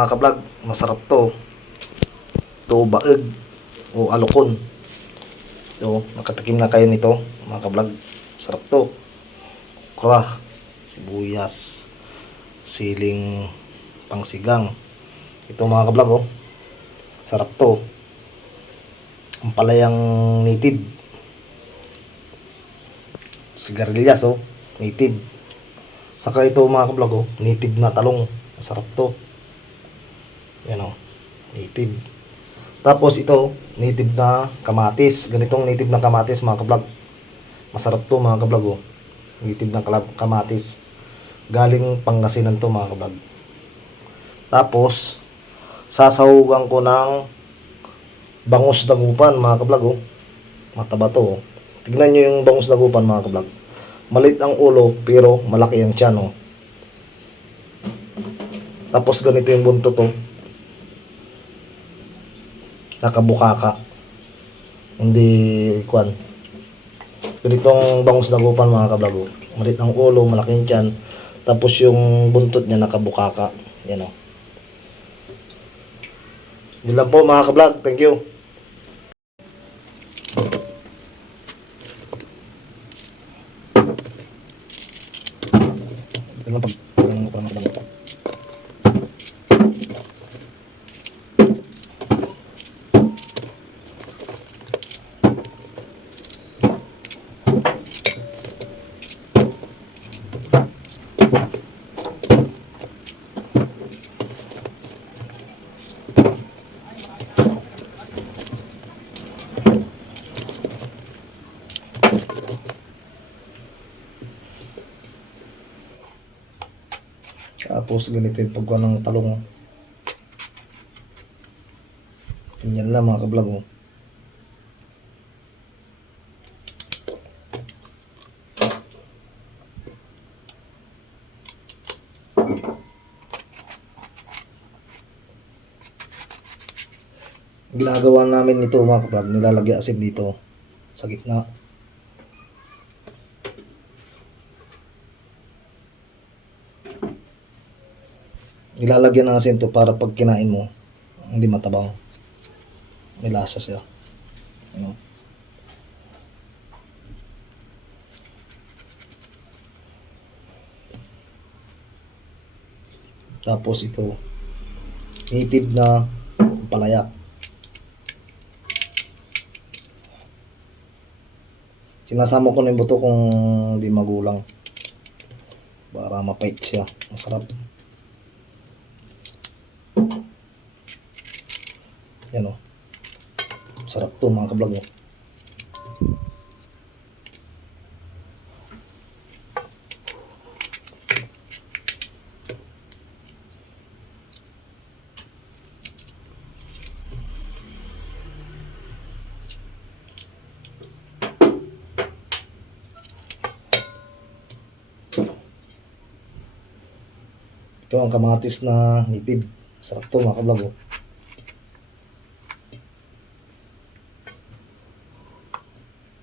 mga kablog, masarap to. To baeg o alukon. So, nakatikim na kayo nito, mga kablog. Sarap to. Okra, sibuyas, siling pangsigang. Ito mga kablog, oh. Sarap to. Ang palayang native. Sigarilyas, oh. Native. Saka ito mga kablog, oh. Native na talong. Masarap to. Yan, oh. Native. Tapos ito, native na kamatis. Ganitong native na kamatis mga kablog. Masarap to mga kablog, oh. Native na kamatis. Galing Pangasinan to mga kablog. Tapos, sasahugan ko ng bangus dagupan mga kablog, oh. Mataba to, oh. Tignan nyo yung bangus dagupan mga kablog. Malit ang ulo, pero malaki ang tiyan, oh. Tapos ganito yung buntot, oh. Nakabukaka. Hindi, kwan. Ganitong bangus dagupan mga kablog, oh. Malit ang ulo, malaki ang tiyan. Tapos yung buntot niya nakabukaka. Yan, oh. Yun lang po mga ka-vlog. Thank you. Yun lang pag- pag- pag- pag- pag- pag- Tapos ganito yung pagkuha ng talong. Ganyan lang mga ka-vlog. oh. Ginagawa namin nito mga ka-vlog. Nilalagay asin dito sa gitna. Nilalagyan ng asin to para pag kinain mo, hindi matabang. May lasa siya. Ano? Tapos ito, native na palaya. Sinasama ko na yung buto kung di magulang. Para mapait siya. Masarap. Yan o. Sarap to mga kablog oh. o. Ito ang kamatis na nipib. Sarap to mga kablog oh. o.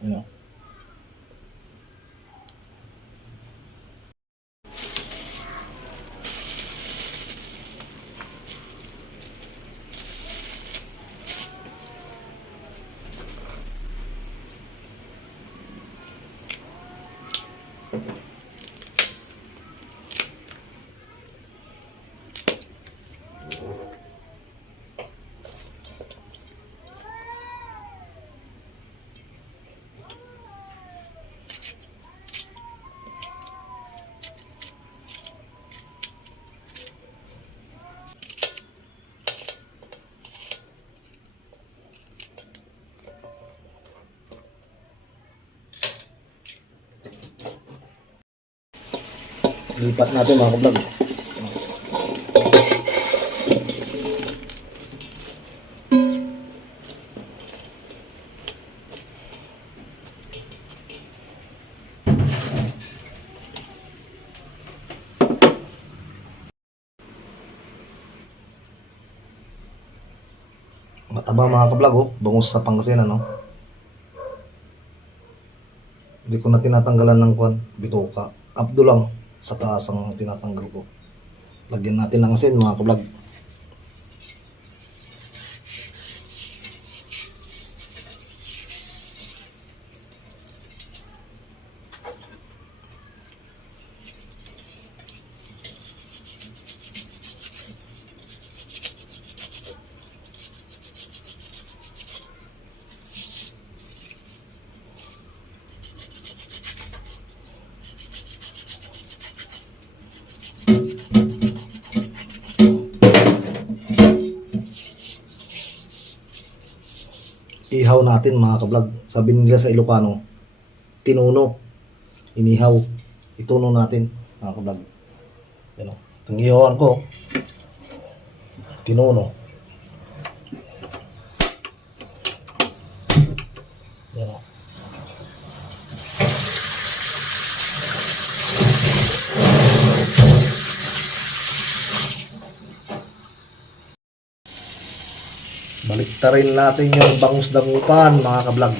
Yan o. Lipat natin mga kablog. Mataba mga kablog oh. Bangus sa Pangasinan no. Hindi ko na tinatanggalan ng kwan. Bitoka. Abdo lang sa taas ang tinatanggal ko. Lagyan natin ng asin mga kablog. Natin mga kablog. Sabi nila sa Ilocano, tinuno. Inihaw. Ituno natin mga kablog. Yan o. Itong ihawan ko, tinuno. Yan o. Baliktarin natin yung bangus dagupan mga kablog.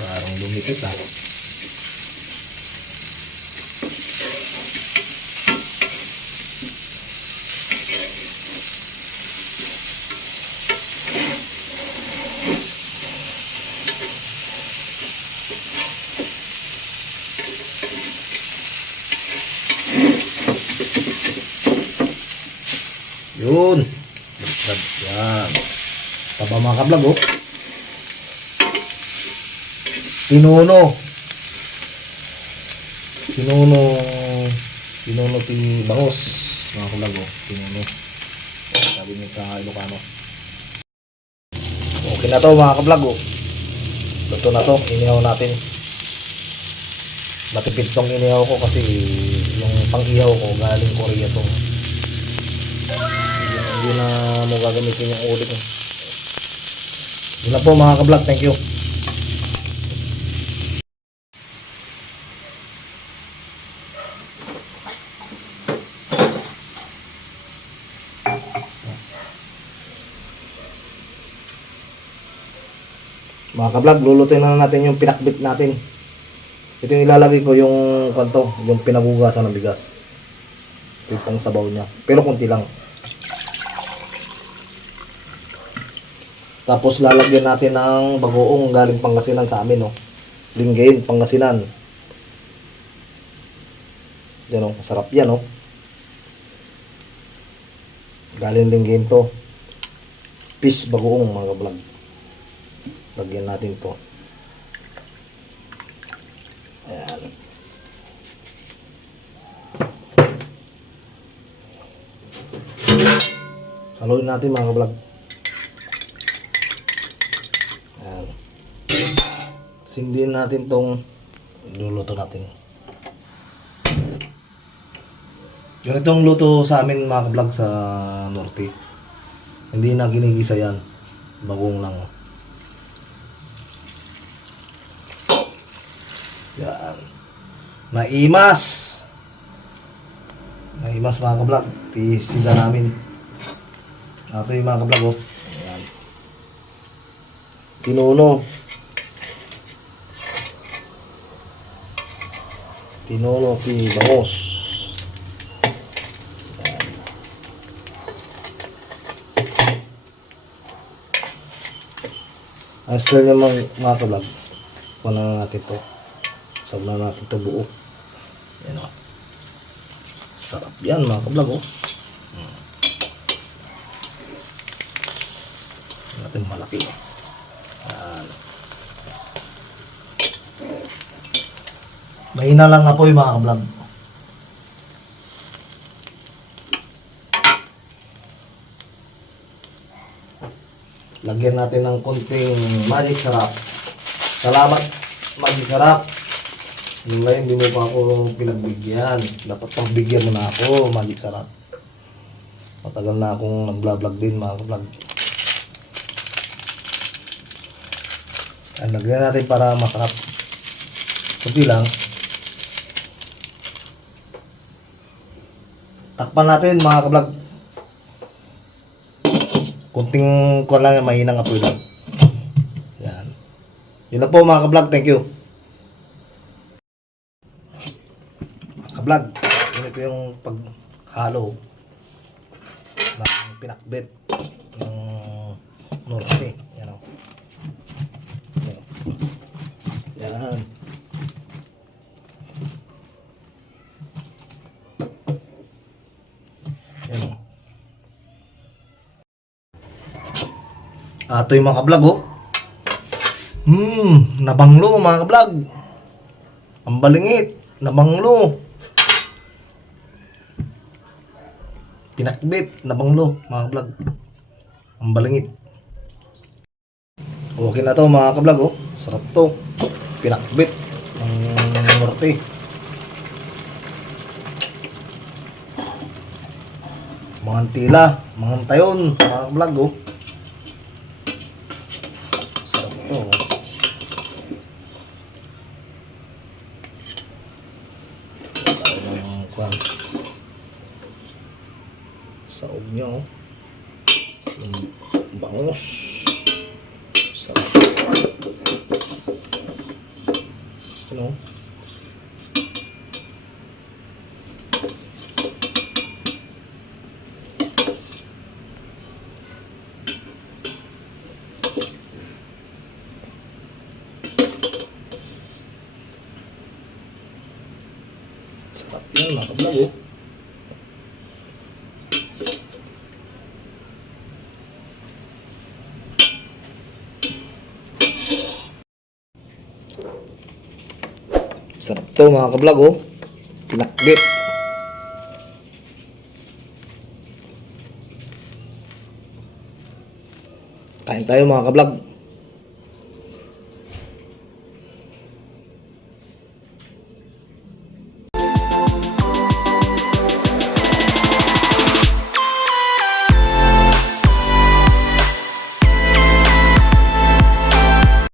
Parang lumipit ah. Yun. Baliktad. Yan. Taba mga kablog oh. Pinuno. Pinuno. Pinuno ti bangos. Mga kablog oh. Pinuno. Sabi niya sa Ilocano. Okay na to mga kablog oh. Luto na to. Inihaw natin. Matipid tong inihaw ko kasi yung pang-ihaw ko galing Korea to. Hindi, na mo gagamitin yung ulit. Yun lang po mga ka-vlog. Thank you. Mga ka-vlog, lulutuin na natin yung pinakbit natin. Ito yung ilalagay ko yung kanto, yung pinagugasan ng bigas. Ito yung pang sabaw niya. Pero konti lang. Tapos lalagyan natin ng bagoong galing Pangasinan sa amin, no. Lingayen, Pangasinan. Yan, oh. Masarap yan, no. Galing Lingayen to. Fish bagoong, mga vlog. Lagyan natin to. Ayan. Haluin natin mga vlog. Sindin natin tong luluto natin. Ganitong luto sa amin mga vlog sa Norte. Hindi na ginigisa yan. Bagong lang. Yan. Naimas. Naimas mga kablog. Tisida namin. Ito yung mga kablog oh. Ayan. Tinuno. Tinuno ti bangos. Ayan. Ang style niya mga, kablog. Kuha na natin to. Sab na natin to buo. Yan o. Sarap yan mga kablog oh. Hmm. Natin malaki. Yan. Mahina lang apoy mga kablog. Lagyan natin ng konting magic sarap. Salamat magic sarap. Yung ngayon, hindi mo pa ako pinagbigyan. Dapat pagbigyan mo na ako, Magic Sarap. Matagal na akong nag-vlog din, mga ka-vlog. Ang lagyan natin para masarap. Kunti lang. Takpan natin, mga ka-vlog. Kunting kuwan lang, mahinang apoy lang. Yan. Yun na po, mga ka-vlog. Thank you. ka-vlog. Ganito yung paghalo ng pinakbet ng norte. Yan o. Yan. Yan. Yan o. Ah, ito yung mga ka-vlog oh. Hmm, nabanglo mga ka-vlog. Ang balingit, nabanglo. Pinakbit na banglo, mga kablog. Ang balangit. Okay na to mga kablog, oh. Sarap to. Pinakbit. Ang morte. Mga tila, mga tayon, mga kablog, oh. Sarap to. oh. Tayo ng kwan. Saog. Yung Bangos. Sarap. Ano? Sarap yan, mga kablag, oh. Sarap to mga kablog oh. Pinakbit. Kain tayo mga kablog.